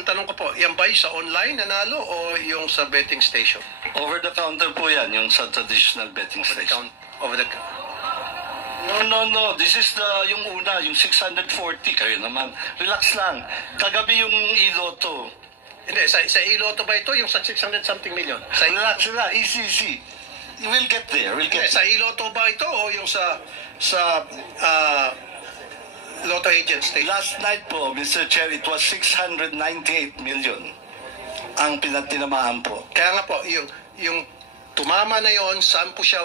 ang tanong ko po, yan ba yung sa online nanalo o yung sa betting station? Over the counter po yan, yung sa traditional betting station. Over the No. This is yung una, yung 640. Kayo naman. Relax lang. Kagabi yung iloto. Hindi, sa iloto ba ito? Yung sa 600 something million? Relax lang. Easy. We'll get there. Sa iloto ba ito o yung sa Lotto Agent Station? Last night po, Mr. Chair, it was 698 million ang pinatinamaan po. Kaya nga po, yung tumama na yon, saan po siya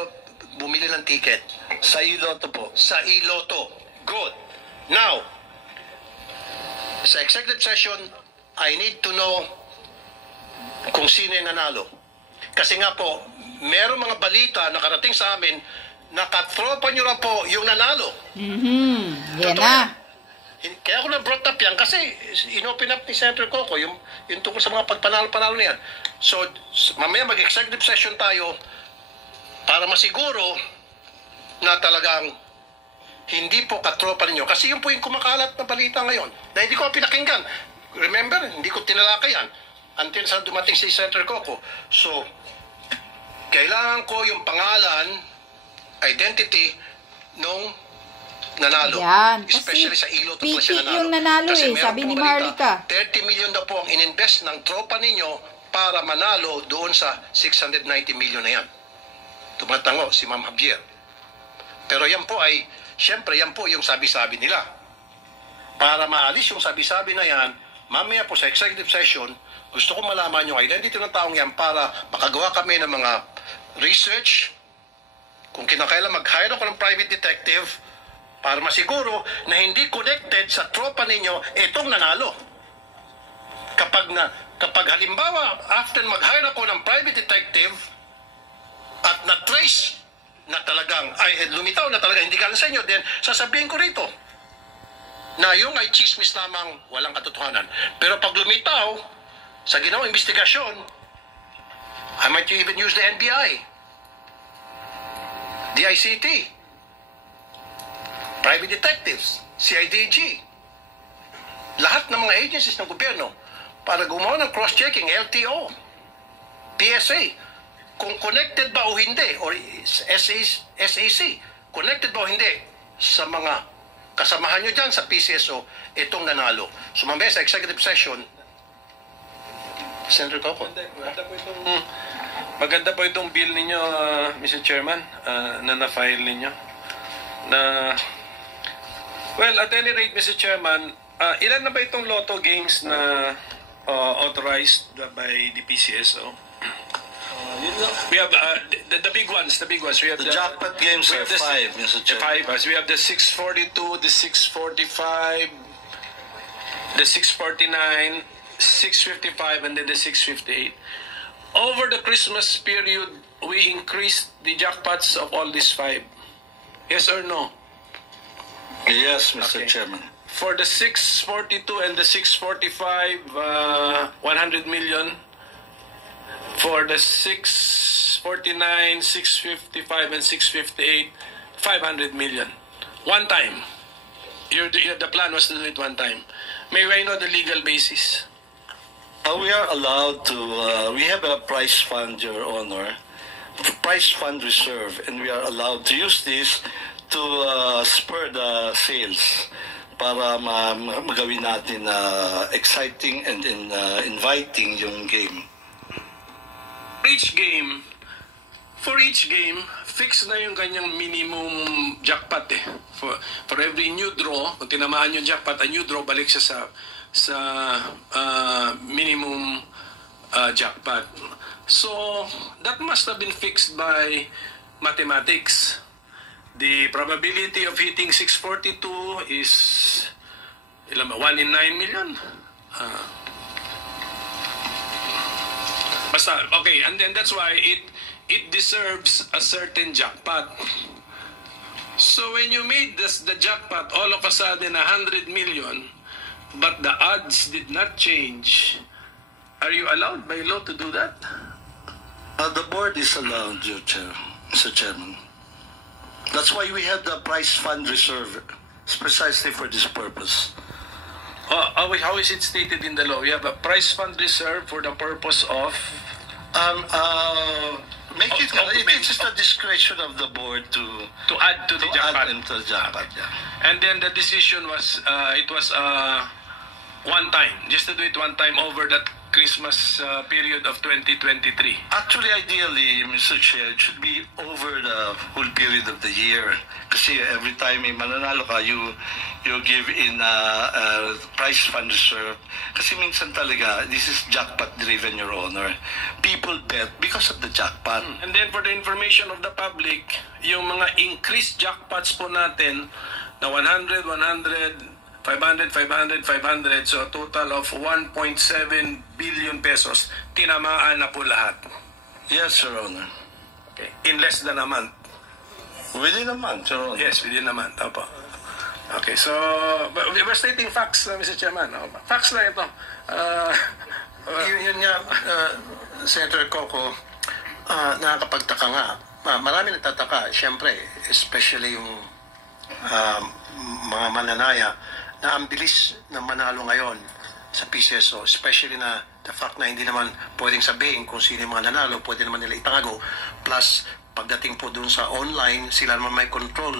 bumili ng ticket? Sa iloto po. Sa iloto. Good. Now, sa executive session, I need to know kung sino yung nanalo. Kasi nga po, meron mga balita nakarating sa amin na katropa nyo na po yung nanalo. Yan na. Kaya ako na-brought up yan kasi inopen up ni Senator Coco yung tungkol sa mga pagpanalo-panalo niyan. So, mamaya mag-executive session tayo para masiguro na talagang hindi po katropa ninyo. Kasi yun po yung kumakalat na balita ngayon na hindi ko pinakinggan. Remember, hindi ko tinalakay yan until sa dumating si Senator Coco. So, kailangan ko yung pangalan, identity nung nanalo. Yan. Especially sa iloto po siya nanalo. yung nanalo kasi sabi ni balita, Marlica. 30 million daw po ang ininvest ng tropa ninyo para manalo doon sa 690 million na yan. Tumatango si Ma'am Javier. Pero yan po ay, syempre yan po yung sabi-sabi nila. Para maalis yung sabi-sabi na yan, mamaya po sa executive session, gusto ko malaman yung identity ng taong yan para makagawa kami ng mga research. Kung kinakailan mag-hire ako ng private detective para masiguro na hindi connected sa tropa ninyo itong nanalo. Kapag halimbawa, after mag-hire ako ng private detective at na-trace na talagang, lumitaw na talaga hindi galing sa inyo, then sasabihin ko rito na yung ay chismis lamang, walang katotohanan. Pero pag lumitaw sa ginawang investigasyon, I might even use the NBI, DICT, private detectives, CIDG, lahat ng mga agencies ng gobyerno para gumawa ng cross-checking, LTO, PSA, kung connected ba o hindi, or SAC, connected ba o hindi sa mga kasamahan nyo dyan sa PCSO, itong nanalo. So mamaya sa executive session, Senator Coco. Maganda po itong bill ninyo, Mr. Chairman, na na-file ninyo. Well, at any rate, Mr. Chairman, ilan na ba itong lotto games na authorized by the PCSO? We have the big ones. We have the jackpot games are 5, Mr. Chairman. We have the 642, the 645, the 649, 655, and then the 658. Over the Christmas period, we increased the jackpots of all these 5. Yes or no? Yes, Mr. Chairman. For the 642 and the 645, 100 million. For the 649, 655, and 658, 500 million. One time. The plan was to do it one time. May I know the legal basis? We are allowed to, we have a prize fund, Your Honor, prize fund reserve, and we are allowed to use this to spur the sales para magawin natin exciting and inviting yung game. For each game, fix na yung kanyang minimum jackpot eh. For every new draw, kung tinamaan yung jackpot, a new draw, balik siya sa minimum jackpot. So, that must have been fixed by mathematics. The probability of hitting 642 is 1 in 9 million. Basta, okay, and then that's why it deserves a certain jackpot. So when you made the jackpot all of a sudden 100 million, but the odds did not change, are you allowed by law to do that? The board is allowed, Your Chair, Mr. Chairman. That's why we have the prize fund reserve. It's precisely for this purpose. How is it stated in the law? We have a price fund reserve for the purpose of... Make it, it's just the discretion of the board to add to the jackpot. add into the jackpot. Yeah. And then the decision was, it was one time, just to do it one time over that Christmas period of 2023. Actually, ideally, Mr. Chair, it should be over the whole period of the year. Kasi every time may mananalo ka, you give in prize fund reserve. Kasi minsan talaga, this is jackpot driven, Your Honor. People bet because of the jackpot. And then for the information of the public, yung mga increased jackpots po natin na 100, 100, 500, 500, 500, so a total of 1.7 billion pesos, tinamaan na po lahat. Yes, Your Honor. Okay. In less than a month. Within a month, Your Honor. Yes, within a month. Opo. Okay, so we're stating facts, Mr. Chairman. Facts na ito. Yun nga, Senator Coco, nakakapagtaka nga. Marami nagtataka, siyempre, especially yung mga mananaya na ang bilis na manalo ngayon sa PCSO, especially na the fact na hindi naman pwedeng sabihin kung sino yung mga nanalo, pwede naman nila itago. Plus, pagdating po dun sa online, sila naman may control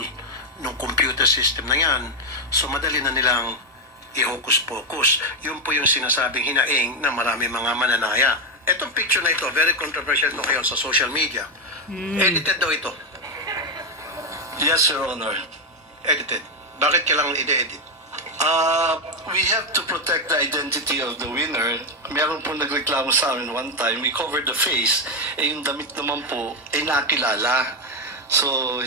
ng computer system na yan. So, madali na nilang i-hocus-pocus. Yun po yung sinasabing hinaing na marami mga mananaya. Etong picture na ito, very controversial ito ngayon sa social media. Edited daw ito. Yes, Your Honor. Edited. Bakit kailangan i-edit? We have to protect the identity of the winner. Meron po nagreklamo sa amin one time, we covered the face, yung damit naman po, nakilala. So,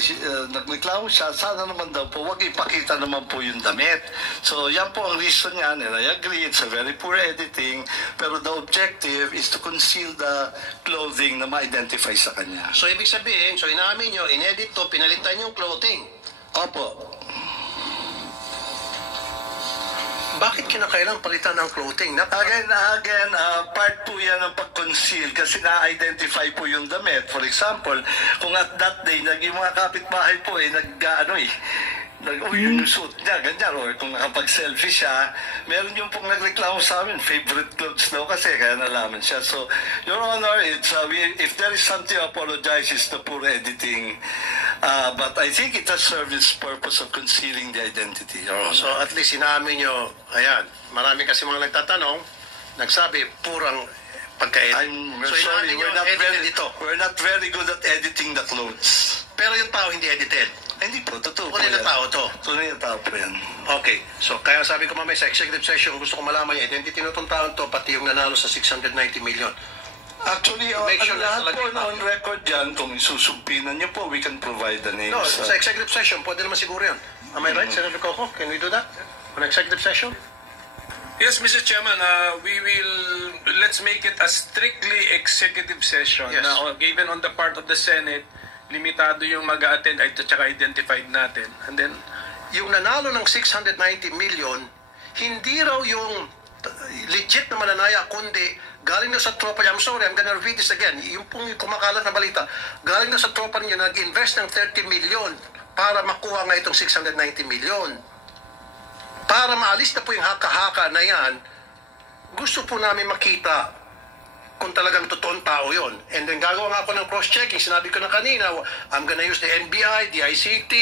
nagreklamo siya, sana naman daw po, wag ipakita naman po yung damit. So, yan po ang reason niyan, and I agree, it's a very poor editing, pero the objective is to conceal the clothing na ma-identify sa kanya. So, ibig sabihin, so inamin nyo, inedit to, pinalitan yung clothing. Opo. Bakit kinakailangan palitan ng clothing? Again, part po yan ng pag-conceal kasi na-identify po yung damit. For example, kung at that day, yung mga kapitbahay po yung suit niya, ganyan. Or kung nakapag-selfie siya, meron yung pong nagreklamo sa amin, favorite clothes daw kasi, kaya nalaman siya. So, Your Honor, it's, if there is something to apologize, it's the poor editing. But I think it has served its purpose of concealing the identity, Your Honor. So, at least inamin nyo, ayan, marami kasi mga nagtatanong, nagsabi, purang pagka-edit. I'm So, sorry, inamin nyo, we're not very good at editing the clothes. Pero yung tao hindi edited. Hindi po, totoo po Tunay na yan. tao to. Tunay na tao po yan. Okay. So, kaya sabi ko mamaya sa executive session, gusto ko malaman yung identity ng itong taon to, pati yung nanalo sa 690 million. Actually, Make sure lahat na po talaga- on record yan, kung isusumpinan niyo po, we can provide the names. No, sa executive session, pwede naman siguro yan. Am I right, Senator Coco? Can we do that? On executive session? Yes, Mr. Chairman, let's make it a strictly executive session. Yes. Now, given on the part of the Senate, limitado yung mag-a-attend at saka identified natin. And then, Yung nanalo ng 690 million, hindi raw yung legit na mananaya, kundi galing na sa tropa niya. I'm sorry, I'm gonna repeat this again. Yung pong kumakalat na balita, galing na sa tropa niya, nag-invest ng 30 million para makuha nga itong 690 million. Para maalis na po yung haka-haka na yan, gusto po namin makita kung talagang totoong tao yon. And then gagawa nga ako ng cross-checking. Sinabi ko na kanina, I'm gonna use the NBI, the ICT,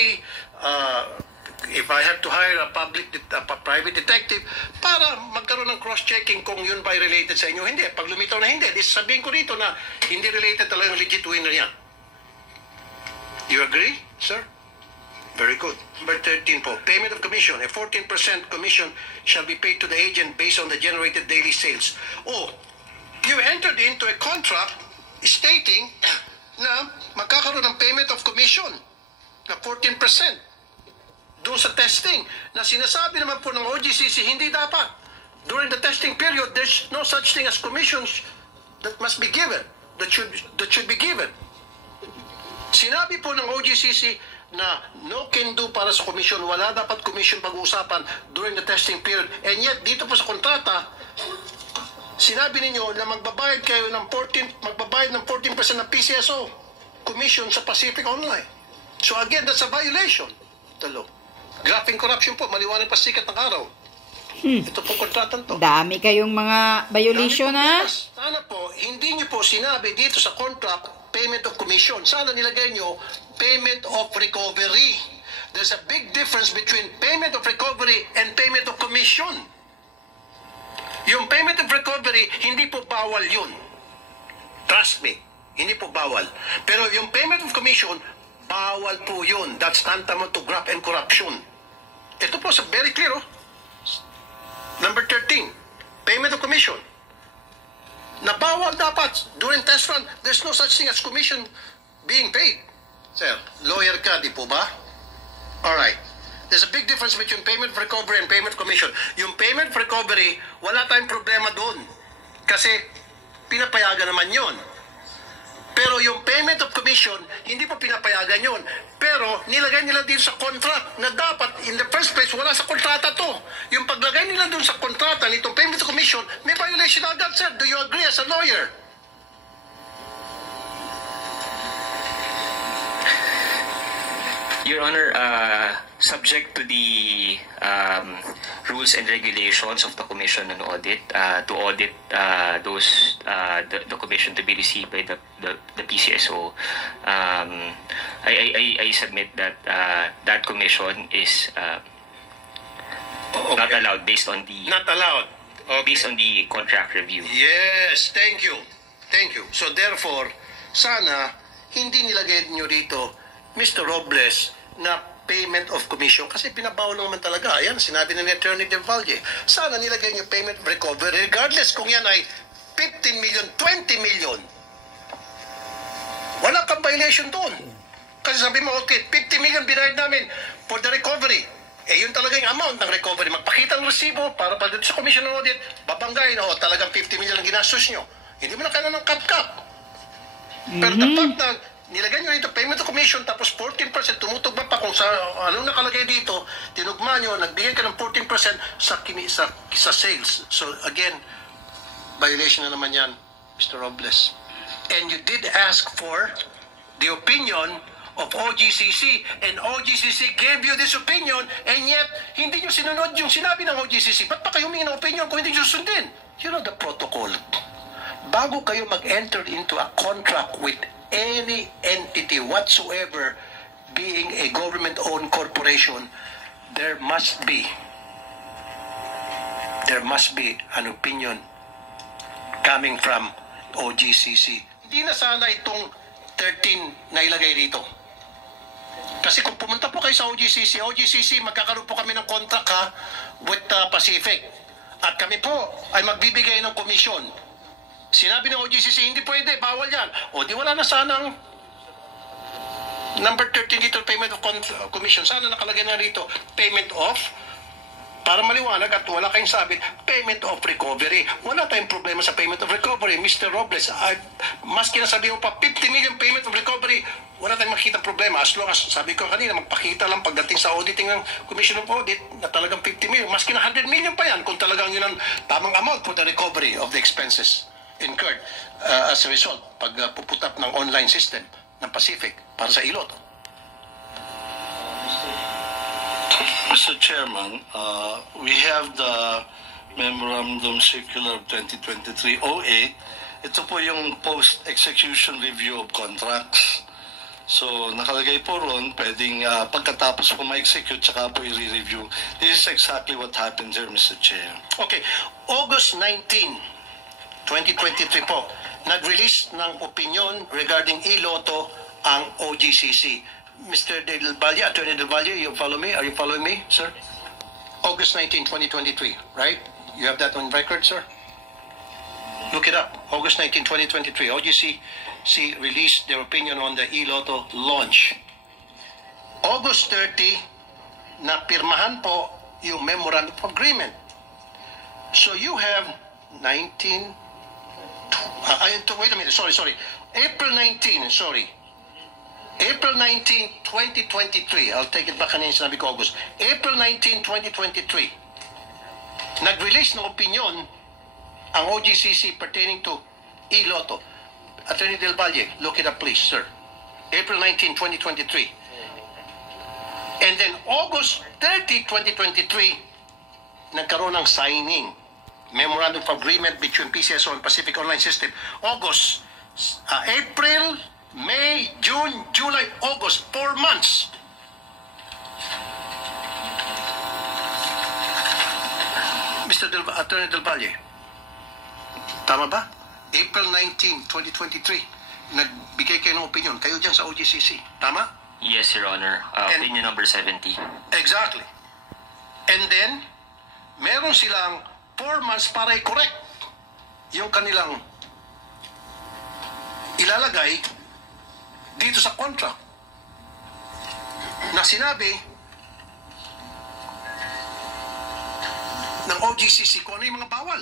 if I have to hire a private detective, para magkaroon ng cross-checking kung yun ba related sa inyo. Hindi. Pag lumitaw na hindi, sabihin ko rito na hindi related talagang legit winner yan. You agree, sir? Very good. Number 13 po. Payment of commission. A 14% commission shall be paid to the agent based on the generated daily sales. Oh, you entered into a contract stating na magkakaroon ng payment of commission na 14% doon sa testing na sinasabi naman po ng OGCC hindi dapat. During the testing period, there's no such thing as commissions that must be given, that should be given. Sinabi po ng OGCC na no can do para sa commission, wala dapat commission pag-uusapan during the testing period. And yet, dito po sa kontrata, sinabi ninyo na magbabayad kayo ng 14% ng PCSO commission sa Pacific Online. So again, that's a violation of the law. Graphing corruption po, maliwanag pa sikat ng araw. Ito po kontratan to. Dami kayong mga violation, ha? Sana po, hindi nyo po sinabi dito sa contract, payment of commission. Sana nilagay nyo, payment of recovery. There's a big difference between payment of recovery and payment of commission. Yung payment of recovery, hindi po bawal yun. Trust me, hindi po bawal. Pero yung payment of commission, bawal po yun. That's tantamount to graft and corruption. Ito po, sa very clear, oh. Number 13, payment of commission. Na bawal dapat. During test run, there's no such thing as commission being paid. Sir, lawyer ka, di po ba? Alright. There's a big difference between payment of recovery and payment of commission. Yung payment of recovery, wala tayong problema doon. Kasi, pinapayagan naman yon. Pero yung payment of commission, hindi pa pinapayagan yon. Pero nilagay nila din sa contract na dapat, in the first place, wala sa kontrata to. Yung paglagay nila dun sa kontrata nitong payment of commission, may violation agad, sir. Do you agree as a lawyer? Your Honor, subject to the rules and regulations of the Commission on Audit, to audit the commission to be received by the PCSO, I submit that that commission is not allowed based on the Not allowed. Okay. based on the contract review. Yes, thank you. Thank you. So therefore, sana hindi nilagay nyo dito, Mr. Robles, na payment of commission kasi pinabawal naman talaga. Ayan, sinabi na ni Attorney Del Valle. Sana nilagay nyo payment of recovery regardless kung yan ay 15 million, 20 million. Wala kang violation doon. Kasi sabi mo, okay, 50 million binayad namin for the recovery. Eh, yun talaga yung amount ng recovery. Magpakita ng resibo para pag sa commission ng audit, babanggayin, talagang 50 million ang ginastos nyo. Hindi mo na kailangan ng cap-cap. Pero the fact na nilagay nyo dito payment of commission tapos 14% tumutugma pa kung sa anong nakalagay dito, tinugma nyo, nagbigay ka ng 14% sa sales. So again, violation na naman yan, Mr. Robles. And you did ask for the opinion of OGCC and OGCC gave you this opinion and yet hindi nyo sinunod yung sinabi ng OGCC. Ba't pa kayo humingi ng opinion kung hindi nyo susundin? You know the protocol. Bago kayo mag-enter into a contract with any entity whatsoever being a government-owned corporation, there must be an opinion coming from OGCC. Hindi na sana itong 13 na ilagay dito. Kasi kung pumunta po kayo sa OGCC, magkakaroon po kami ng contract with Pacific. At kami po ay magbibigay ng komisyon. Sinabi ng OGCC, hindi pwede, bawal yan. O di wala na sanang number 13 dito, payment of commission. Sana nakalagay na rito, payment of, para maliwanag at wala kayong sabi, payment of recovery. Wala tayong problema sa payment of recovery. Mr. Robles, maski na sabi mo pa, 50 million payment of recovery, wala tayong makikita problema. As long as, sabi ko kanina, magpakita lang pagdating sa auditing ng Commission of Audit na talagang 50 million. Maski na 100 million pa yan kung talagang yun ang tamang amount for the recovery of the expenses incurred as a result pag puput up ng online system ng Pacific para sa Iloto. Mr. Chairman, we have the Memorandum Circular 2023-08. Ito po yung post-execution review of contracts. So, nakalagay po ron, pwedeng pagkatapos po ma-execute, tsaka po i-review. This is exactly what happened here, Mr. Chair. Okay, August 19, 2023 po, nag-release ng opinion regarding Iloto ang OGCC. Mr. Del Valle, Attorney Del Valle, you follow me? Are you following me, sir? August 19, 2023, right? You have that on record, sir? Look it up. August 19, 2023, OGCC released their opinion on the Iloto launch. August 30, napirmahan po yung Memorandum of Agreement. So you have 19... wait a minute, sorry. April 19, April 19, 2023. I'll take it back kanina sinabi ko August. April 19, 2023. Nag-release ng opinion ang OGCC pertaining to Iloto. Attorney Del Valle, look it up please, sir. April 19, 2023. And then August 30, 2023, nagkaroon ng signing. Memorandum of Agreement between PCSO and Pacific Online System. August, April, May, June, July, August, 4 months. Attorney Del Valle, tama ba? April 19, 2023, nagbigay kayo ng opinion. Kayo dyan sa OGCC. Tama? Yes, Your Honor. Opinion number 70. Exactly. And then, meron silang 4 months para i-correct yung kanilang ilalagay dito sa contract na sinabi ng OGCC kung ano yung mga bawal.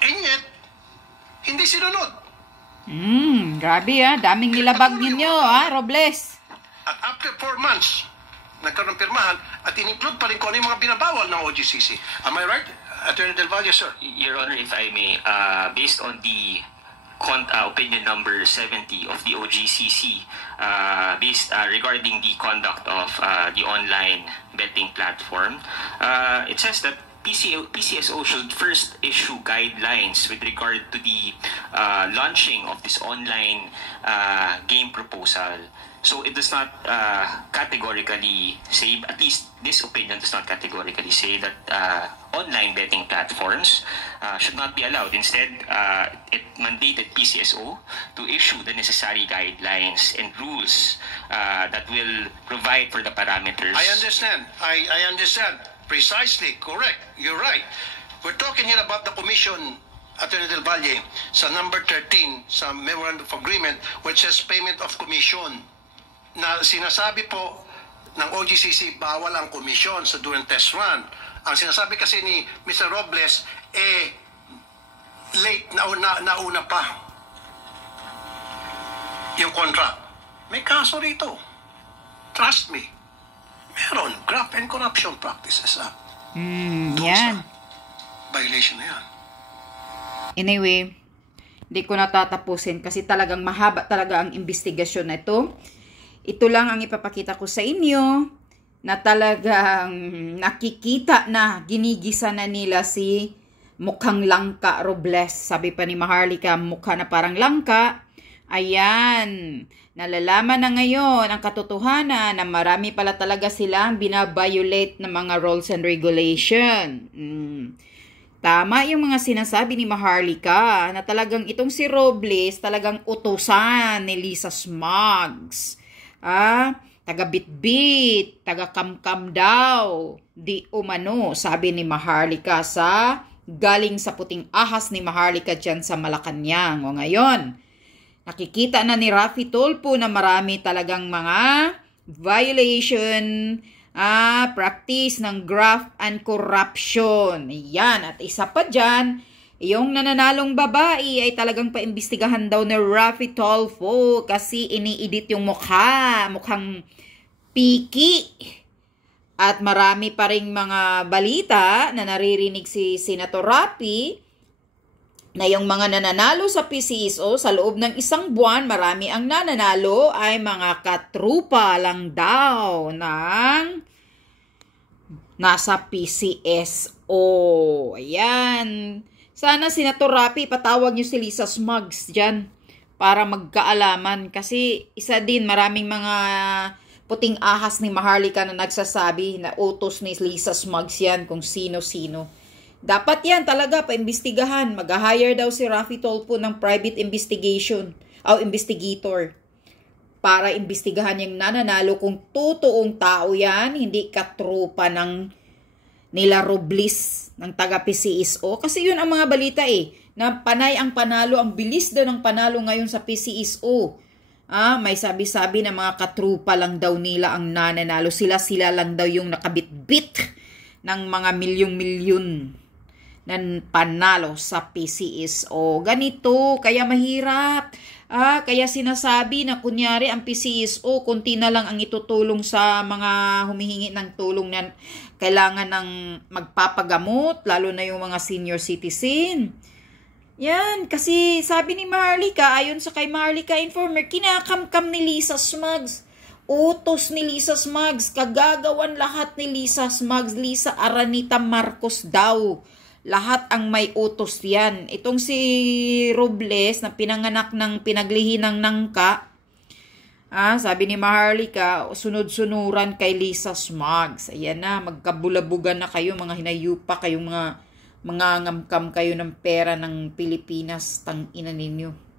And yet, hindi sinunod. Grabe daming nilabag ninyo Robles. At after 4 months, nagkaroon ng pirmahan at in-include pa rin kung ano yung mga binabawal ng OGCC. Am I right, Attorney Del Valle, sir? Your Honor, if I may, based on the opinion number 70 of the OGCC, regarding the conduct of the online betting platform, it says that PCSO should first issue guidelines with regard to the launching of this online game proposal. So it does not categorically say, at least this opinion does not categorically say that online betting platforms should not be allowed. Instead, it mandated PCSO to issue the necessary guidelines and rules that will provide for the parameters. I understand. I understand. Precisely. Correct. You're right. We're talking here about the commission, Attorney Del Valle, sa number 13 sa Memorandum of Agreement, which says payment of commission. Na sinasabi po ng OGCC, bawal ang commission sa during test run. Ang sinasabi kasi ni Mr. Robles, late, nauna pa yung contract. May kaso rito. Trust me. Meron. Graft and Corruption Practices Act. Yan. Violation na yan. Anyway, hindi ko natatapusin kasi talagang mahaba talaga ang investigasyon na ito. Ito lang ang ipapakita ko sa inyo na talagang nakikita na ginigisa na nila si mukhang langka Robles. Sabi pa ni Maharlika, mukha na parang langka. Ayan, nalalaman na ngayon ang katotohanan na marami pala talaga silang binabiolate ng mga rules and regulation. Tama yung mga sinasabi ni Maharlika na talagang itong si Robles talagang utusan ni Lisa Smugs. Taga-bitbit, taga-kamkam daw. Di umano, sabi ni Maharlika galing sa puting ahas ni Maharlika dyan sa Malacanang. O ngayon, nakikita na ni Raffy Tulfo na marami talagang mga violation, practice ng graft and corruption. Yan. At isa pa dyan, yung nananalong babae ay talagang paimbestigahan daw ni Raffy Tulfo kasi ini-edit yung mukhang piki. At marami pa ring mga balita na naririnig si Senator Raffy na yung mga nananalo sa PCSO sa loob ng 1 buwan, marami ang nananalo ay mga katrupa lang daw ng nasa PCSO. Ayan. Sana, Senator Raffy, patawag niyo si Lisa Smugs dyan para magkaalaman. Kasi isa din, maraming mga puting ahas ni Maharlika na nagsasabi na utos ni Lisa Smugs yan kung sino-sino. Dapat yan talaga paimbestigahan. Mag-hire daw si Raffy Tulfo ng private investigation o investigator para imbestigahan yung nananalo kung totoong tao yan, hindi katrupa ng nila Robles ng taga-PCSO. Kasi yun ang mga balita na panay ang panalo, ang bilis daw ng panalo ngayon sa PCSO. May sabi-sabi na mga katrupa lang daw nila ang nananalo. Sila lang daw yung nakabit-bit ng mga milyong-milyon ng panalo sa PCSO. Ganito, kaya mahirap. Kaya sinasabi na kunyari ang PCSO, kunti na lang ang itutulong sa mga humihingi ng tulong na kailangan ng magpapagamot, lalo na yung mga senior citizen. Yan, kasi sabi ni Maharlika, ayon sa kay Maharlika Informer, kinakamkam ni Lisa Smugs. Utos ni Lisa Smugs, kagagawan lahat ni Lisa Smugs, Lisa Aranita Marcos daw. Lahat ang may utos yan. Itong si Robles na pinanganak ng pinaglihi ng nangka, sabi ni Maharlika, sunod-sunuran kay Lisa Smugs. Ayan na, magkabulabugan na kayo, mga hinayupa kayong mga ngamkam kayo ng pera ng Pilipinas, tang ina ninyo.